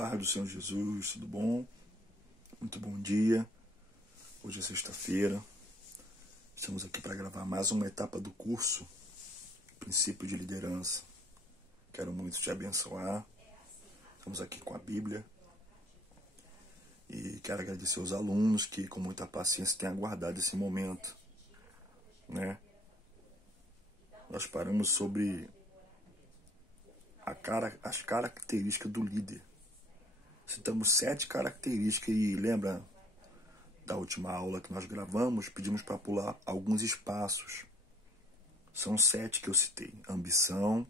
Paz do Senhor Jesus, tudo bom? Muito bom dia. Hoje é sexta-feira. Estamos aqui para gravar mais uma etapa do curso Princípio de Liderança. Quero muito te abençoar. Estamos aqui com a Bíblia. E quero agradecer aos alunos que com muita paciência têm aguardado esse momento, né? Nós paramos sobre as características do líder. Citamos 7 características e lembra da última aula que nós gravamos, pedimos para pular alguns espaços. São 7 que eu citei: ambição,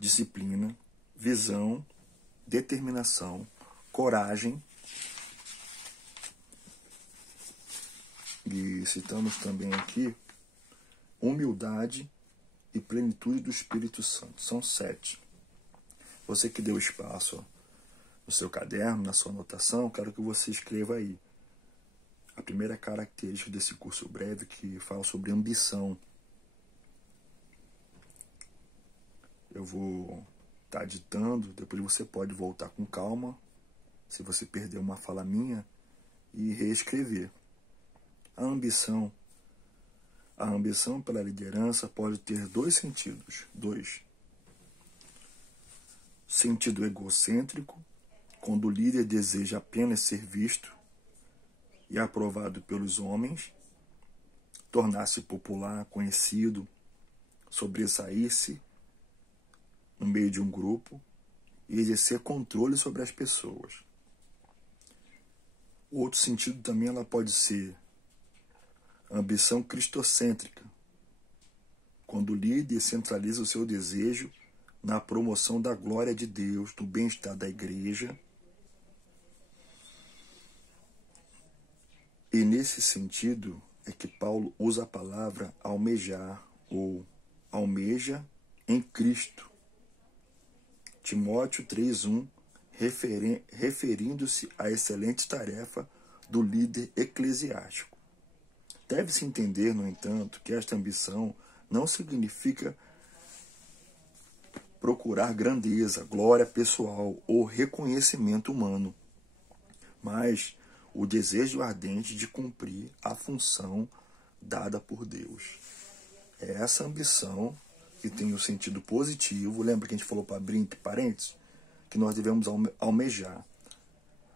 disciplina, visão, determinação, coragem. E citamos também aqui humildade e plenitude do Espírito Santo. São 7. Você que deu espaço no seu caderno, na sua anotação, quero que você escreva aí a primeira característica desse curso breve, que fala sobre ambição. Eu vou estar ditando, depois você pode voltar com calma, se você perder uma fala minha, e reescrever. A ambição pela liderança pode ter 2 sentidos. 2. Sentido egocêntrico, quando o líder deseja apenas ser visto e aprovado pelos homens, tornar-se popular, conhecido, sobressair-se no meio de um grupo e exercer controle sobre as pessoas. Outro sentido também ela pode ser ambição cristocêntrica, quando o líder centraliza o seu desejo na promoção da glória de Deus, do bem-estar da igreja. E nesse sentido é que Paulo usa a palavra almejar, ou almeja em Cristo. Timóteo 3:1, referindo-se à excelente tarefa do líder eclesiástico. Deve-se entender, no entanto, que esta ambição não significa procurar grandeza, glória pessoal ou reconhecimento humano, mas o desejo ardente de cumprir a função dada por Deus. É essa ambição que tem o sentido positivo. Lembra que a gente falou para abrir entre parênteses? Que nós devemos almejar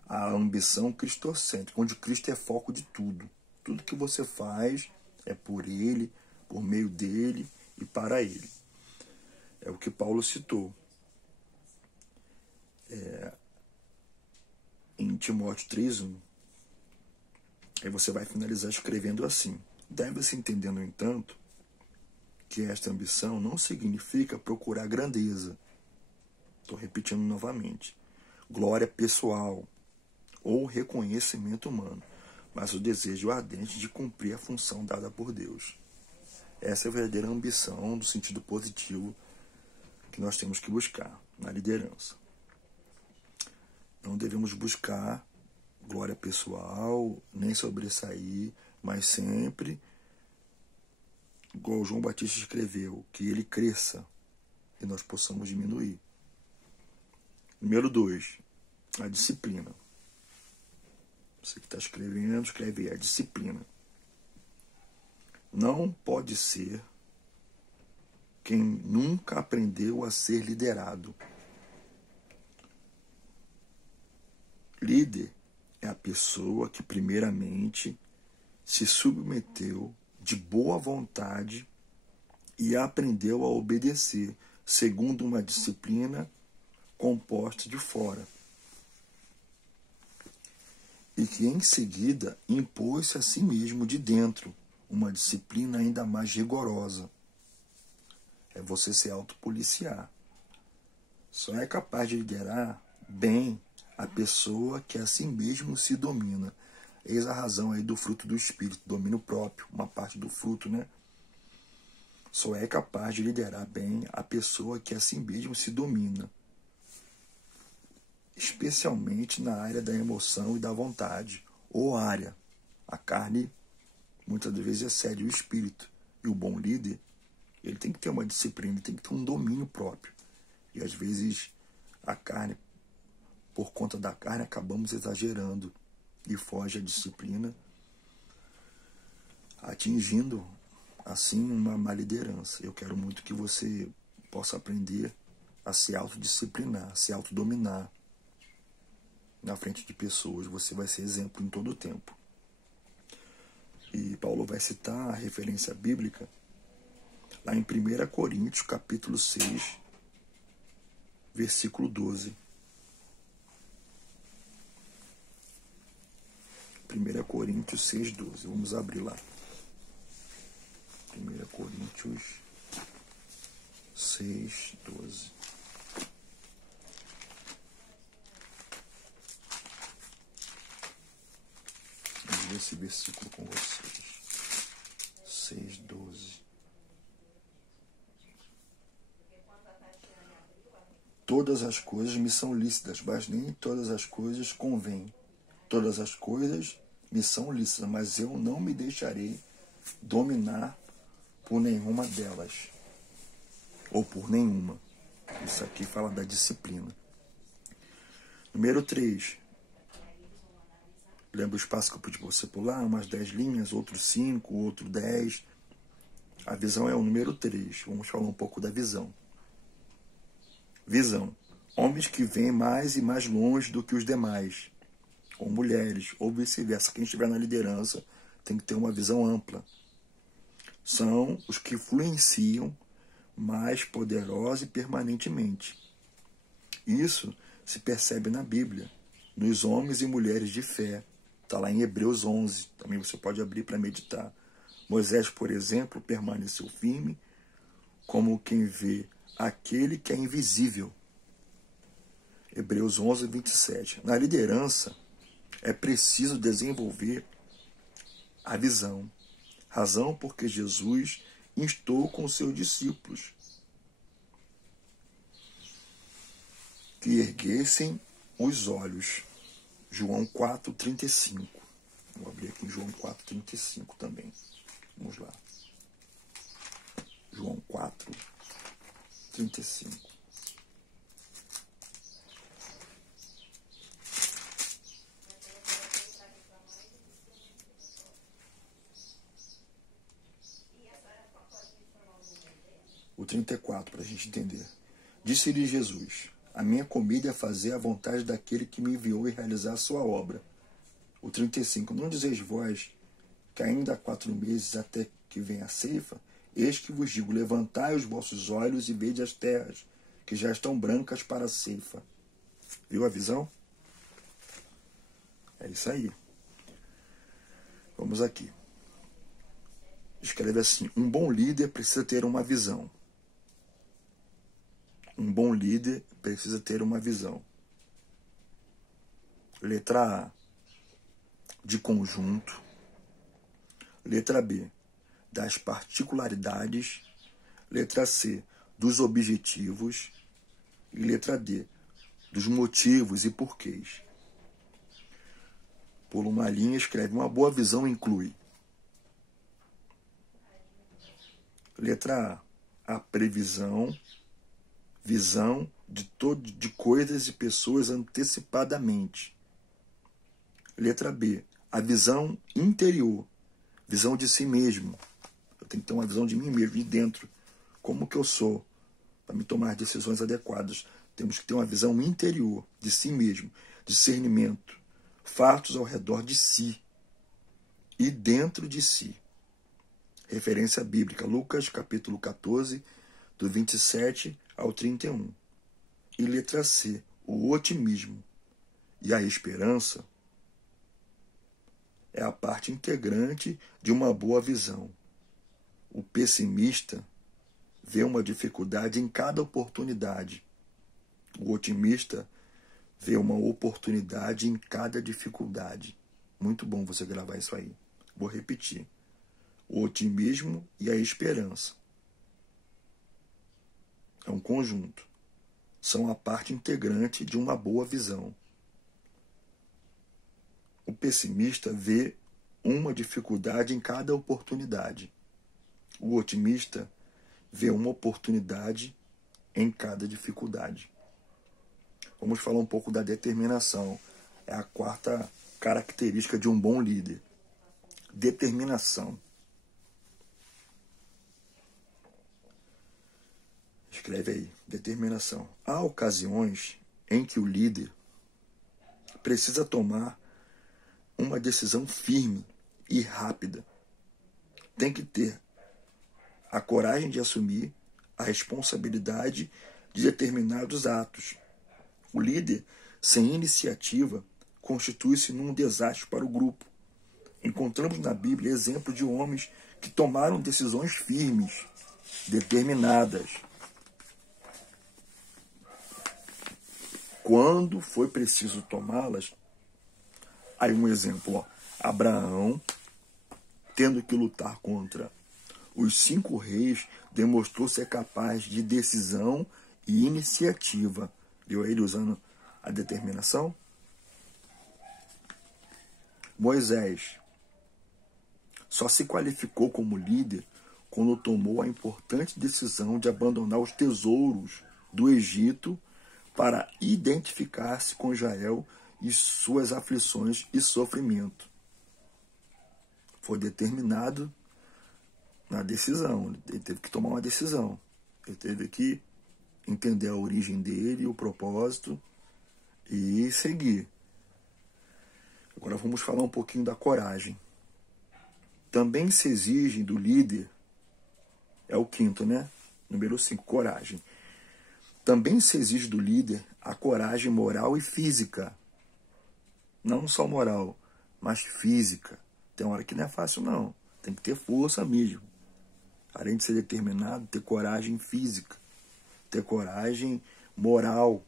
a ambição cristocêntrica, onde Cristo é foco de tudo. Tudo que você faz é por Ele, por meio dEle e para Ele. É o que Paulo citou em Timóteo 3:1. Aí você vai finalizar escrevendo assim: deve-se entender, no entanto, que esta ambição não significa procurar grandeza. Estou repetindo novamente. Glória pessoal ou reconhecimento humano, mas o desejo ardente de cumprir a função dada por Deus. Essa é a verdadeira ambição do sentido positivo que nós temos que buscar na liderança. Não devemos buscar glória pessoal, nem sobressair, mas sempre, igual João Batista escreveu, que ele cresça e nós possamos diminuir. Número 2, a disciplina. Você que está escrevendo, escreve aí, a disciplina. Não pode ser quem nunca aprendeu a ser liderado. Líder é a pessoa que primeiramente se submeteu de boa vontade e aprendeu a obedecer segundo uma disciplina composta de fora, e que em seguida impôs-se a si mesmo de dentro uma disciplina ainda mais rigorosa. É você se autopoliciar. Só é capaz de liderar bem a pessoa que a si mesmo se domina. Eis a razão aí do fruto do Espírito, domínio próprio, uma parte do fruto, né? Só é capaz de liderar bem a pessoa que a si mesmo se domina, especialmente na área da emoção e da vontade, ou área. A carne muitas vezes excede o espírito, e o bom líder, ele tem que ter uma disciplina, ele tem que ter um domínio próprio. E às vezes a carne por conta da carne, acabamos exagerando e foge a disciplina, atingindo assim uma má liderança. Eu quero muito que você possa aprender a se autodisciplinar, a se autodominar na frente de pessoas. Você vai ser exemplo em todo o tempo. E Paulo vai citar a referência bíblica lá em 1 Coríntios, capítulo 6, versículo 12. 1 Coríntios 6, 12. Vamos abrir lá. 1 Coríntios 6, 12. Vamos ver esse versículo com vocês. 6, 12. Todas as coisas me são lícitas, mas nem todas as coisas convêm. Todas as coisas me são lícitas, mas eu não me deixarei dominar por nenhuma delas. Ou por nenhuma. Isso aqui fala da disciplina. Número 3. Lembra o espaço que eu pedi para você pular? Umas 10 linhas, outros 5, outro 10. A visão é o número 3. Vamos falar um pouco da visão. Visão. Homens que veem mais e mais longe do que os demais. Ou mulheres, ou vice-versa. Quem estiver na liderança tem que ter uma visão ampla. São os que influenciam mais poderosa e permanentemente. Isso se percebe na Bíblia, nos homens e mulheres de fé. Está lá em Hebreus 11, também você pode abrir para meditar. Moisés, por exemplo, permaneceu firme como quem vê aquele que é invisível. Hebreus 11, 27. Na liderança, é preciso desenvolver a visão. Razão porque Jesus instou com seus discípulos que erguessem os olhos. João 4, 35. Vou abrir aqui em João 4, 35 também. Vamos lá. João 4, 35. O 34, para a gente entender. Disse-lhe Jesus: a minha comida é fazer a vontade daquele que me enviou e realizar a sua obra. O 35. Não dizeis vós que ainda há 4 meses até que venha a ceifa? Eis que vos digo, levantai os vossos olhos e vede as terras, que já estão brancas para a ceifa. Viu a visão? É isso aí. Vamos aqui. Escreve assim: um bom líder precisa ter uma visão. Um bom líder precisa ter uma visão. Letra A, de conjunto. Letra B, das particularidades. Letra C, dos objetivos. E letra D, dos motivos e porquês. Pula uma linha, escreve: uma boa visão inclui. Letra A, a previsão, visão de coisas e pessoas antecipadamente. Letra B, a visão interior, visão de si mesmo. Eu tenho que ter uma visão de mim mesmo, de dentro, como que eu sou, para me tomar decisões adequadas. Temos que ter uma visão interior, de si mesmo, discernimento, fatos ao redor de si e dentro de si. Referência bíblica, Lucas capítulo 14, do 27 ao 31. E letra C, o otimismo e a esperança é a parte integrante de uma boa visão. O pessimista vê uma dificuldade em cada oportunidade. O otimista vê uma oportunidade em cada dificuldade. Muito bom você gravar isso aí. Vou repetir. O otimismo e a esperança é um conjunto. São a parte integrante de uma boa visão. O pessimista vê uma dificuldade em cada oportunidade. O otimista vê uma oportunidade em cada dificuldade. vamos falar um pouco da determinação. É a quarta característica de um bom líder. Determinação. Escreve aí, determinação. Há ocasiões em que o líder precisa tomar uma decisão firme e rápida. Tem que ter a coragem de assumir a responsabilidade de determinados atos. O líder, sem iniciativa, constitui-se num desastre para o grupo. Encontramos na Bíblia exemplos de homens que tomaram decisões firmes, determinadas. Quando foi preciso tomá-las, aí um exemplo, ó, Abraão, tendo que lutar contra os 5 reis, demonstrou ser capaz de decisão e iniciativa. Viu ele usando a determinação? Moisés só se qualificou como líder quando tomou a importante decisão de abandonar os tesouros do Egito para identificar-se com Israel e suas aflições e sofrimento. Foi determinado na decisão. Ele teve que tomar uma decisão. Ele teve que entender a origem dele, o propósito e seguir. Agora vamos falar um pouquinho da coragem. Também se exige do líder, é o quinto, né? Número 5, coragem. Também se exige do líder a coragem moral e física. Não só moral, mas física. Tem hora que não é fácil, não. Tem que ter força mesmo. Além de ser determinado, ter coragem física. Ter coragem moral.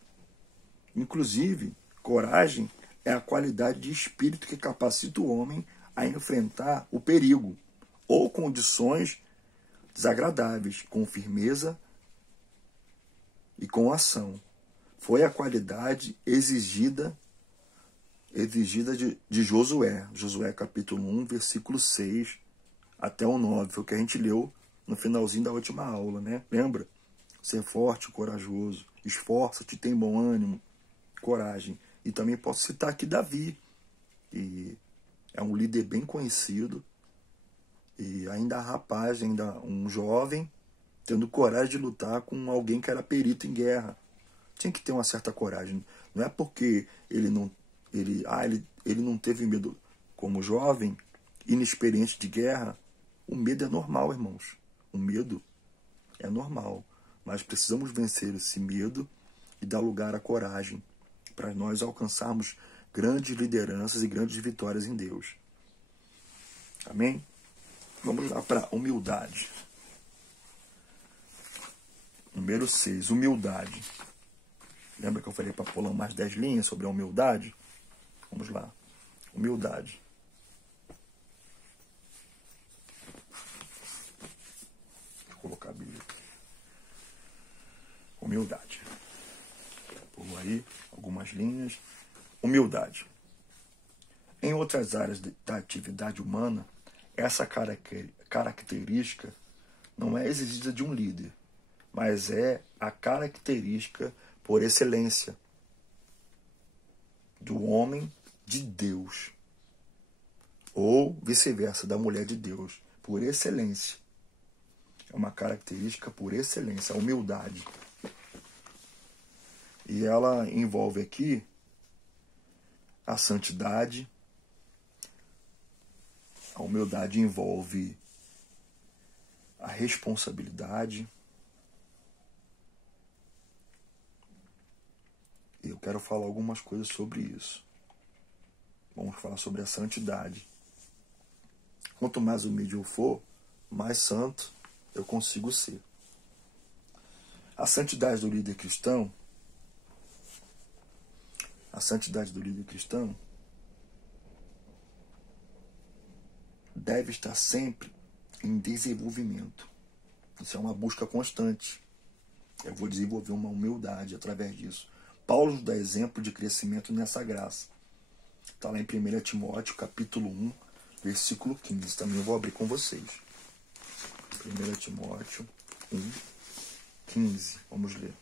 Inclusive, coragem é a qualidade de espírito que capacita o homem a enfrentar o perigo ou condições desagradáveis, com firmeza e com ação. Foi a qualidade exigida de Josué. Josué capítulo 1, versículo 6 até o 9. Foi o que a gente leu no finalzinho da última aula, né? Lembra? Ser forte, corajoso, esforça-te, tem bom ânimo, coragem. E também posso citar aqui Davi, que é um líder bem conhecido, e ainda rapaz, ainda um jovem, tendo coragem de lutar com alguém que era perito em guerra. Tinha que ter uma certa coragem. Não é porque ele não teve medo como jovem, inexperiente de guerra. O medo é normal, irmãos. O medo é normal. Mas precisamos vencer esse medo e dar lugar à coragem para nós alcançarmos grandes lideranças e grandes vitórias em Deus. Amém? Vamos lá para humildade. Número 6, humildade. Lembra que eu falei para pular mais 10 linhas sobre a humildade? Vamos lá. Humildade. Deixa eu colocar a Bíblia aqui. Humildade. Pulo aí algumas linhas. Humildade. Em outras áreas da atividade humana, essa característica não é exigida de um líder, mas é a característica por excelência do homem de Deus, ou vice-versa, da mulher de Deus, por excelência. É uma característica por excelência, a humildade. E ela envolve aqui a santidade. A humildade envolve a responsabilidade. Eu quero falar algumas coisas sobre isso. Vamos falar sobre a santidade. Quanto mais humilde eu for, mais santo eu consigo ser. A santidade do líder cristão, deve estar sempre em desenvolvimento. Isso é uma busca constante. Eu vou desenvolver uma humildade através disso. Paulo nos dá exemplo de crescimento nessa graça. Está lá em 1 Timóteo, capítulo 1, versículo 15. Também eu vou abrir com vocês. 1 Timóteo 1, 15. Vamos ler.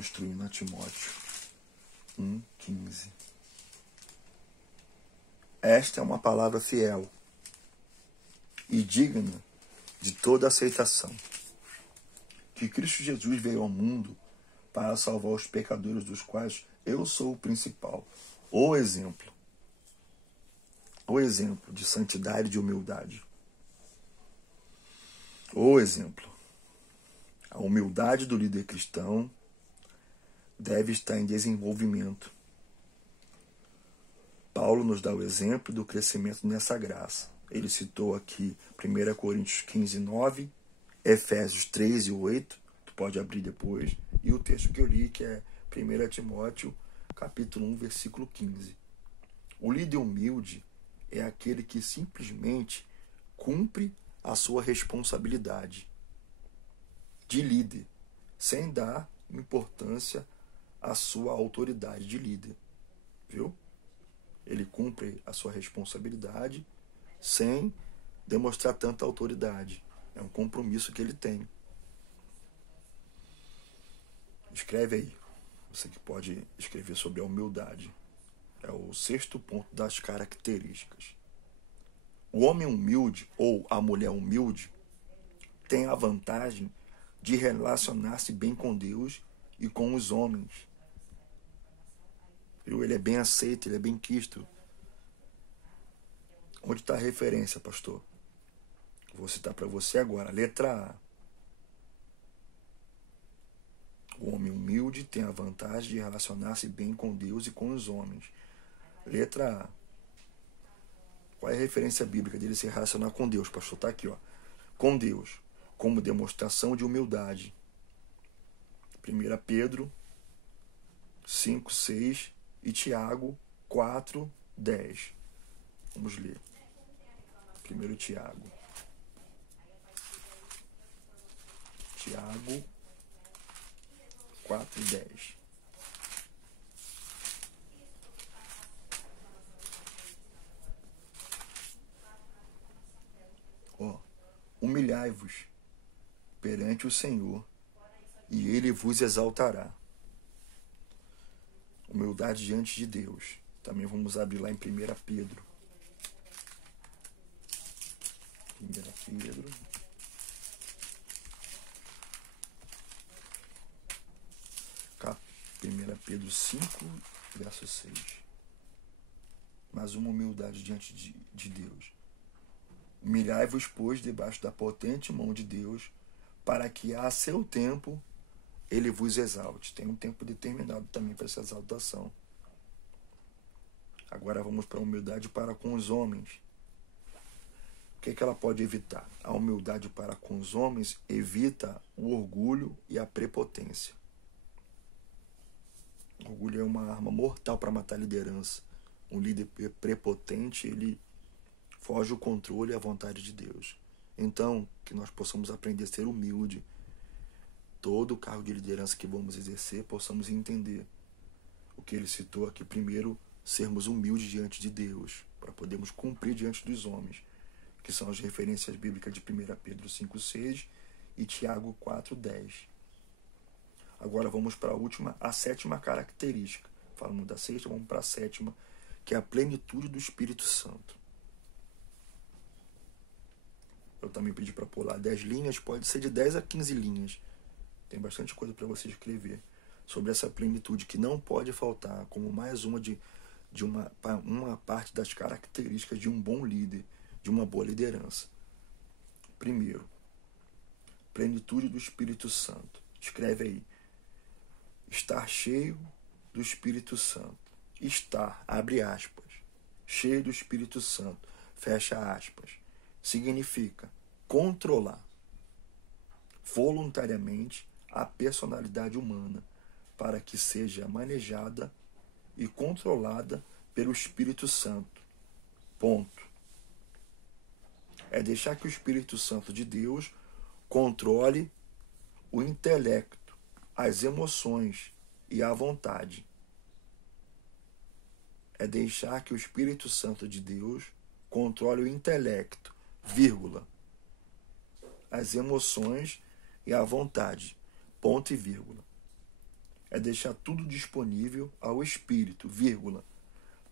instruindo a Timóteo 1,15. Esta é uma palavra fiel e digna de toda aceitação, que Cristo Jesus veio ao mundo para salvar os pecadores, dos quais eu sou o principal. O exemplo de santidade e de humildade. O exemplo. A humildade do líder cristão deve estar em desenvolvimento. Paulo nos dá o exemplo do crescimento nessa graça. Ele citou aqui 1 Coríntios 15, 9, Efésios 3 e 8, tu pode abrir depois, e o texto que eu li, que é 1 Timóteo, capítulo 1, versículo 15. O líder humilde é aquele que simplesmente cumpre a sua responsabilidade de líder, sem dar importância à sua autoridade de líder. Viu? Ele cumpre a sua responsabilidade sem demonstrar tanta autoridade. É um compromisso que ele tem. Escreve aí. Você que pode escrever sobre a humildade. É o 6º ponto das características. O homem humilde ou a mulher humilde tem a vantagem de relacionar-se bem com Deus e com os homens. Ele é bem aceito, ele é bem quisto. Onde está a referência, pastor? Vou citar para você agora. Letra A. O homem humilde tem a vantagem de relacionar-se bem com Deus e com os homens. Letra A. Qual é a referência bíblica dele se relacionar com Deus, pastor? Está aqui, ó. Com Deus, como demonstração de humildade. 1 Pedro 5, 6 e Tiago 4, 10. Vamos ler. 1 Tiago. Tiago 4, 10. Humilhai-vos perante o Senhor, e Ele vos exaltará. Humildade diante de Deus. Também vamos abrir lá em 1 Pedro. 1 Pedro. Primeira Pedro 5, verso 6. Mais uma humildade diante de Deus. Humilhai-vos, pois, debaixo da potente mão de Deus, para que a seu tempo ele vos exalte. Tem um tempo determinado também para essa exaltação. Agora vamos para a humildade para com os homens. O que ela pode evitar? A humildade para com os homens evita o orgulho e a prepotência. O orgulho é uma arma mortal para matar a liderança. Um líder prepotente, ele foge o controle e a vontade de Deus. Então, que nós possamos aprender a ser humilde. Todo o cargo de liderança que vamos exercer, possamos entender o que ele citou aqui. Primeiro, sermos humildes diante de Deus, para podermos cumprir diante dos homens, que são as referências bíblicas de 1 Pedro 5, 6 e Tiago 4, 10. Agora vamos para a 7ª característica. Falamos da 6ª, vamos para a 7ª, que é a plenitude do Espírito Santo. Eu também pedi para pular 10 linhas, pode ser de 10 a 15 linhas. Tem bastante coisa para você escrever sobre essa plenitude que não pode faltar, como mais uma uma parte das características de um bom líder, de uma boa liderança. Primeiro, plenitude do Espírito Santo. Escreve aí. Estar cheio do Espírito Santo. Estar, abre aspas, cheio do Espírito Santo, fecha aspas. Significa controlar voluntariamente a personalidade humana para que seja manejada e controlada pelo Espírito Santo. Ponto. É deixar que o Espírito Santo de Deus controle o intelecto, as emoções e a vontade. É deixar que o Espírito Santo de Deus controle o intelecto, vírgula, as emoções e a vontade, ponto e vírgula. é deixar tudo disponível ao Espírito, vírgula,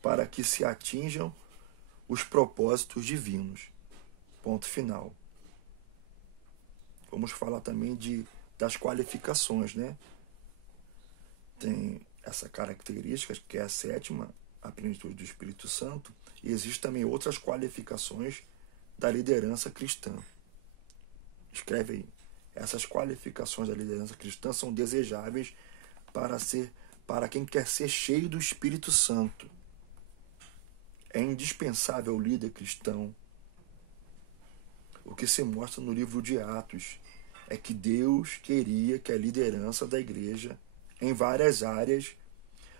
para que se atinjam os propósitos divinos. Ponto final. Vamos falar também das qualificações, né? Tem essa característica, que é a sétima, a plenitude do Espírito Santo, e existem também outras qualificações da liderança cristã. Escreve aí. Essas qualificações da liderança cristã são desejáveis para quem quer ser cheio do Espírito Santo. É indispensável o líder cristão. O que se mostra no livro de Atos é que Deus queria que a liderança da igreja, em várias áreas,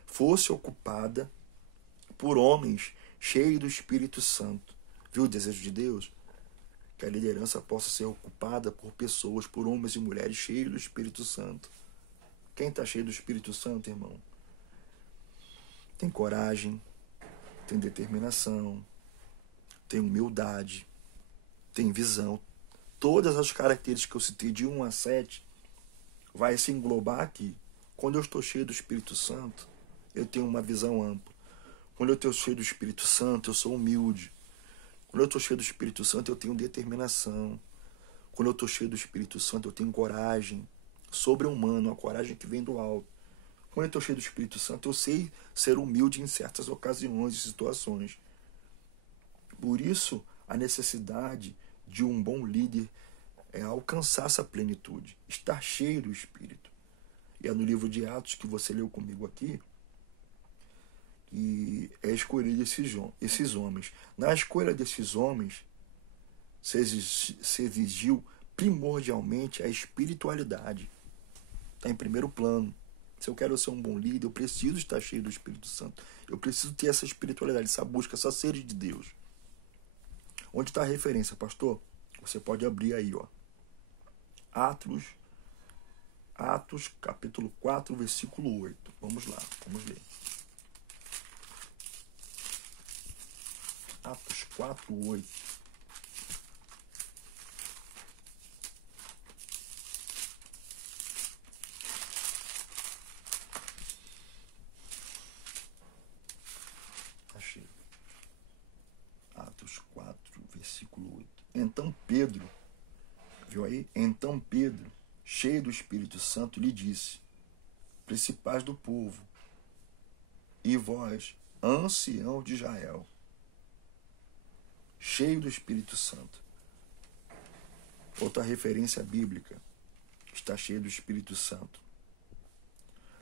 fosse ocupada por homens cheios do Espírito Santo. Viu o desejo de Deus? Que a liderança possa ser ocupada por pessoas, por homens e mulheres cheios do Espírito Santo. Quem está cheio do Espírito Santo, irmão? Tem coragem, tem determinação, tem humildade, tem visão. Todas as características que eu citei de 1 a 7 vai se englobar aqui. Quando eu estou cheio do Espírito Santo, eu tenho uma visão ampla. Quando eu estou cheio do Espírito Santo, eu sou humilde. Quando eu estou cheio do Espírito Santo, eu tenho determinação. Quando eu estou cheio do Espírito Santo, eu tenho coragem sobre-humana, uma coragem que vem do alto. Quando eu estou cheio do Espírito Santo, eu sei ser humilde em certas ocasiões e situações. Por isso, a necessidade de um bom líder é alcançar essa plenitude, estar cheio do Espírito. E é no livro de Atos que você leu comigo aqui, que é escolhido esses homens. Na escolha desses homens, se exigiu primordialmente a espiritualidade. Está em primeiro plano. Se eu quero ser um bom líder, eu preciso estar cheio do Espírito Santo. Eu preciso ter essa espiritualidade, essa busca, essa sede de Deus. Onde está a referência, pastor? Você pode abrir aí, ó. Atos, capítulo 4, versículo 8. Vamos lá, vamos ler. Atos 4, 8. Achei. Atos 4, versículo 8. Então Pedro, viu aí? Então Pedro, cheio do Espírito Santo, lhe disse: principais do povo, e vós, ancião de Israel, cheio do Espírito Santo. Outra referência bíblica, está cheio do Espírito Santo.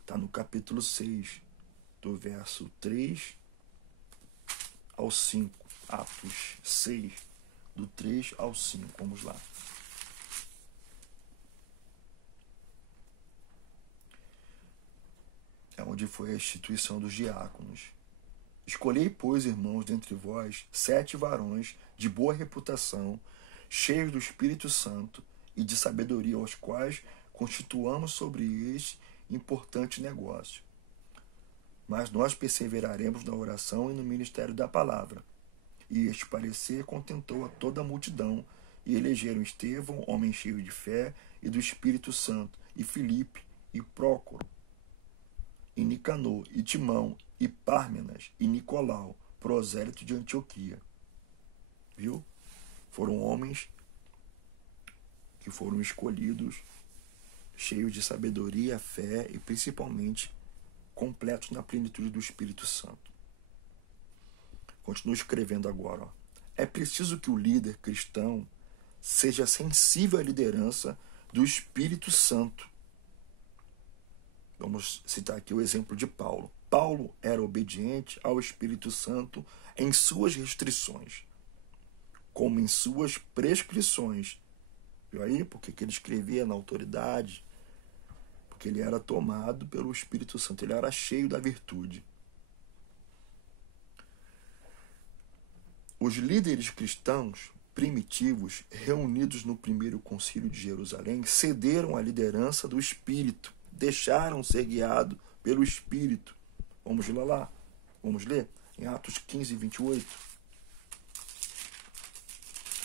Está no capítulo 6, do verso 3 ao 5. Atos 6, do 3 ao 5. Vamos lá. É onde foi a instituição dos diáconos. Escolhei, pois, irmãos, dentre vós, 7 varões de boa reputação, cheios do Espírito Santo e de sabedoria, aos quais constituamos sobre este importante negócio. Mas nós perseveraremos na oração e no ministério da palavra. E este parecer contentou a toda a multidão, e elegeram Estevão, homem cheio de fé e do Espírito Santo, e Filipe, e Prócoro, e Nicanor, e Timão, e Pármenas, e Nicolau, prosélito de Antioquia. Viu? Foram homens que foram escolhidos, cheios de sabedoria, fé e principalmente completos na plenitude do Espírito Santo. Continuo escrevendo agora. Ó. É preciso que o líder cristão seja sensível à liderança do Espírito Santo. Vamos citar aqui o exemplo de Paulo. Paulo era obediente ao Espírito Santo em suas restrições, como em suas prescrições. Viu aí? Porque ele escrevia na autoridade, porque ele era tomado pelo Espírito Santo, ele era cheio da virtude. Os líderes cristãos primitivos, reunidos no primeiro concílio de Jerusalém, cederam à liderança do Espírito, deixaram ser guiados pelo Espírito. Vamos lá. Vamos ler em Atos 15, 28.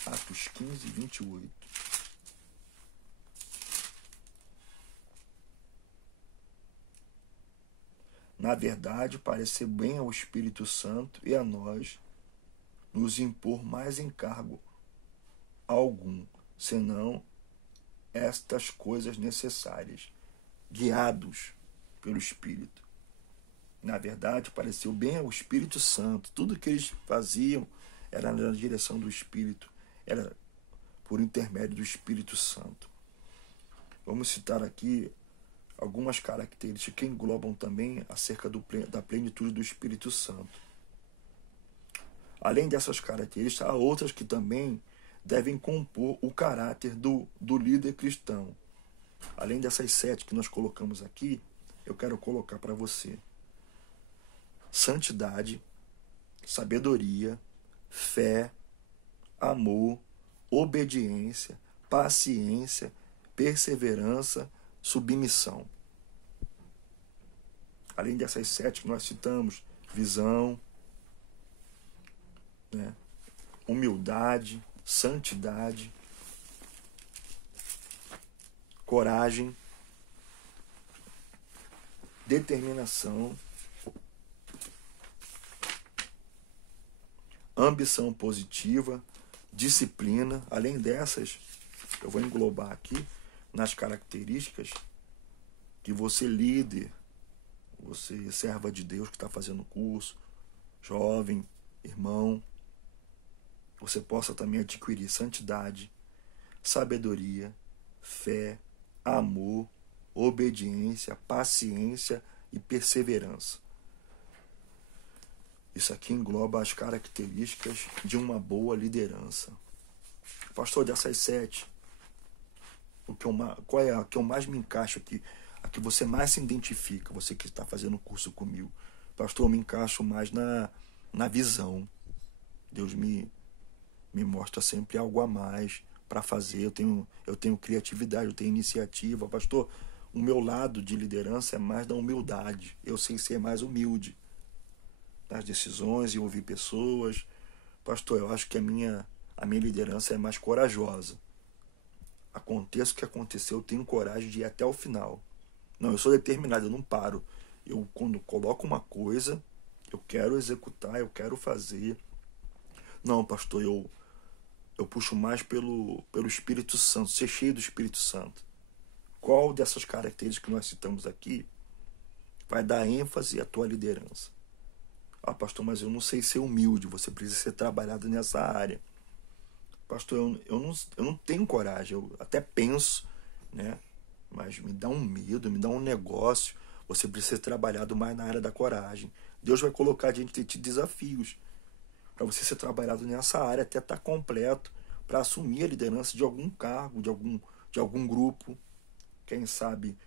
Atos 15, 28. na verdade, parecer bem ao Espírito Santo e a nós nos impor mais encargo algum, senão estas coisas necessárias, guiados pelo Espírito. Na verdade, pareceu bem ao Espírito Santo. Tudo que eles faziam era na direção do Espírito, era por intermédio do Espírito Santo. Vamos citar aqui algumas características que englobam também acerca da plenitude do Espírito Santo. Além dessas características, há outras que também devem compor o caráter do líder cristão. Além dessas 7 que nós colocamos aqui, eu quero colocar para você: santidade, sabedoria, fé, amor, obediência, paciência, perseverança, submissão. Além dessas 7 que nós citamos, visão, humildade, santidade, coragem, determinação, ambição positiva, disciplina. Além dessas, eu vou englobar aqui nas características que você líder, você serva de Deus que está fazendo curso, jovem, irmão, você possa também adquirir santidade, sabedoria, fé, amor, obediência, paciência e perseverança. Isso aqui engloba as características de uma boa liderança. Pastor, dessas 7, qual é a que eu mais me encaixo aqui? A que você mais se identifica, você que está fazendo o curso comigo. Pastor, eu me encaixo mais na visão. Deus me mostra sempre algo a mais para fazer. Eu tenho criatividade, eu tenho iniciativa. Pastor, o meu lado de liderança é mais da humildade. Eu sei ser mais humilde nas decisões e ouvir pessoas. Pastor, eu acho que a minha liderança é mais corajosa. Aconteça o que acontecer, eu tenho coragem de ir até o final. Não, eu sou determinado, eu não paro. Eu, quando coloco uma coisa, eu quero executar, eu quero fazer. Não, pastor, eu puxo mais pelo Espírito Santo, ser cheio do Espírito Santo. Qual dessas características que nós citamos aqui vai dar ênfase à tua liderança? Ah, pastor, mas eu não sei ser humilde, você precisa ser trabalhado nessa área. Pastor, eu não tenho coragem, eu até penso, mas me dá um medo, me dá um negócio. Você precisa ser trabalhado mais na área da coragem. Deus vai colocar diante de ti desafios para você ser trabalhado nessa área até estar completo, para assumir a liderança de algum cargo, de algum grupo. Quem sabe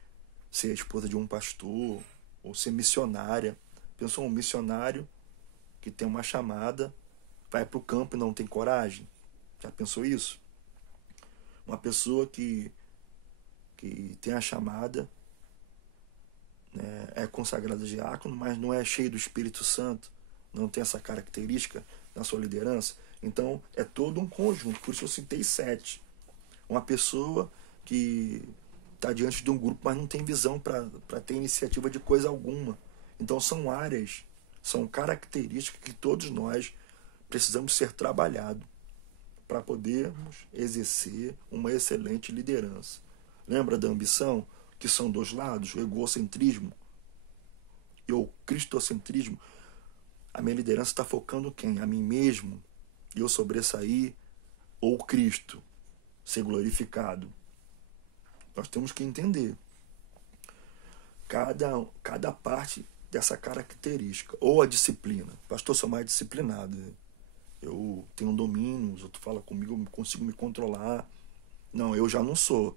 ser a esposa de um pastor, ou ser missionária. Pensou um missionário que tem uma chamada, vai para o campo e não tem coragem? Já pensou isso? Uma pessoa que tem a chamada, é consagrada diácono, mas não é cheio do Espírito Santo, não tem essa característica na sua liderança. Então é todo um conjunto, por isso eu citei 7. Uma pessoa que está diante de um grupo, mas não tem visão para ter iniciativa de coisa alguma. Então são áreas, são características que todos nós precisamos ser trabalhados para podermos exercer uma excelente liderança. Lembra da ambição? Que são 2 lados, o egocentrismo e o cristocentrismo. A minha liderança está focando quem? A mim mesmo, eu sobressair, ou Cristo ser glorificado. Nós temos que entender cada parte dessa característica. Ou a disciplina. Pastor, sou mais disciplinado. Eu tenho um domínio, os outros falam comigo, eu consigo me controlar. Não, eu já não sou.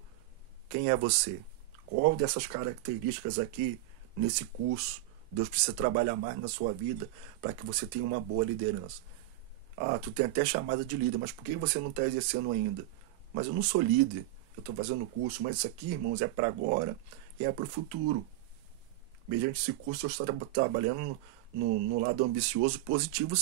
Quem é você? Qual dessas características aqui, nesse curso, Deus precisa trabalhar mais na sua vida para que você tenha uma boa liderança? Ah, tu tem até chamada de líder, mas por que você não está exercendo ainda? Mas eu não sou líder, eu estou fazendo curso, mas isso aqui, irmãos, é para agora e é para o futuro. Mediante esse curso eu estou trabalhando no lado ambicioso positivo,